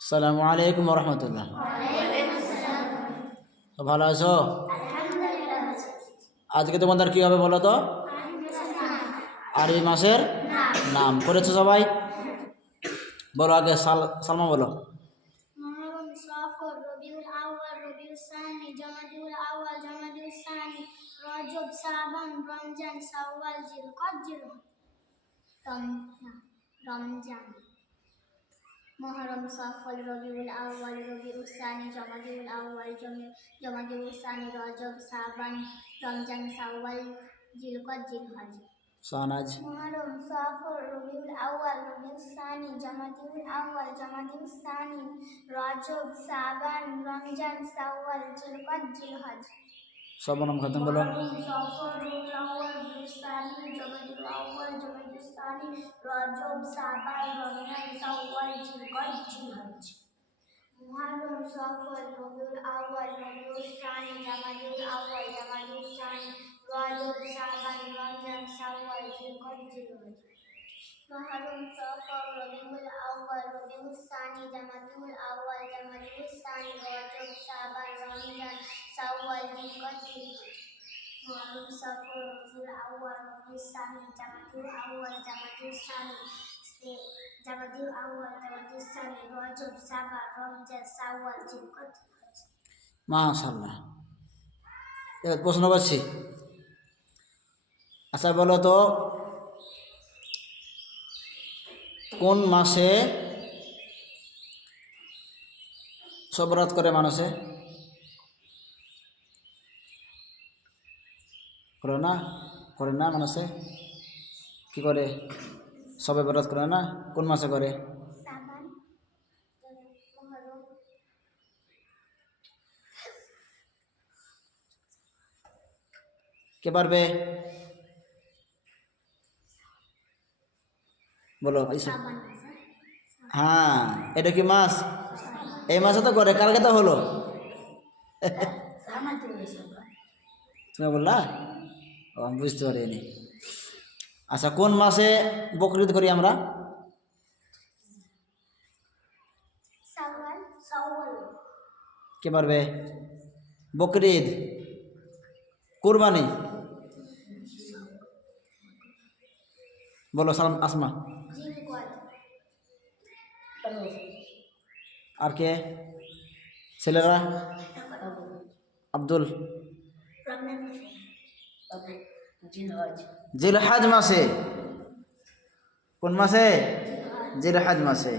আসসালামু আলাইকুম রহমতুল্লাহ। তো ভালো আছো? আজকে তোমাদের কি হবে বলো তো? আরবি মাসের নাম করেছো সবাই? বলো আগে সালমা বলো। মুহররম, সফর, রবিউল আউয়াল, রবিউল সানি, জামাদিউল আউয়াল, জামাদিউল সানি, রজব, শাবান, রমজান, শাওয়াল, জিলকদ, রমজান। মুহররম, সফর, রবিউল আউয়াল, রবিউল সানি, জামাদিউল আউয়াল, জামাদিউল সানি, রজব, শাবান, রমজান, শাওয়াল, জিলকদ, সানাজ। মুহররম, সফর, রবিউল আউয়াল, রবিউল সানি, জামাদিউল আউয়াল, জামাদিউল সানি, রজব, শাবান, রমজান, শাওয়াল, জিলহজ। সব নাম খতম বলো। মুহররম, সফর, রবিউল আউয়াল, রবিউল সানি, জামাদিউল আউয়াল, জামাদিউল সানি, রজব, শাবান, রমজান, শাওয়াল, জিলহজ। মুহররম, সফর, রবিউল আউয়াল, রবিউল সানি, জামাদিউল আউয়াল, জামাদিউল সানি, রজব, শাবান, রমজান, শাওয়াল, জিলহজ। মুহররম, সফর, রবিউল আউয়াল, রবিউল সানি, জামাদিউল আউয়াল, জামাদিউল সানি, রজব, শাবান, রমজান, শাওয়াল, জিলহজ। মুহররম, সফর, রবিউল আউয়াল, রবিউল সানি, জামাদিউল আউয়াল, জামাদিউল সানি, রজব, শাবান, রমজান, শাওয়াল, জিলহজ। মাশাআল্লাহ। এবার প্রশ্ন করছি। আচ্ছা বলো তো, কোন মাসে সব রাত করে মানুষে? করে না মানুষে কি করে? সবে বরাত করে না? কোন মাসে করে? শাবান, মুহররম। কে পারবে বলো? শাবান মাসে। হ্যাঁ, এটা কি মাস? এই মাসে তো করে, কালকে তো হলো। তুমি বললা? ও, আমি বুঝতে পারিনি। আচ্ছা, কোন মাসে বকরিদ করি আমরা? শাওয়াল। কে পারবে? বকরিদ, কুরবানি বলো। সালাম আসমা। জিলকদ। আর কে? ছেলেরা? আব্দুল। রমজান মাসে। জিলহজ মাসে। কোন মাসে? জিলহজ মাসে।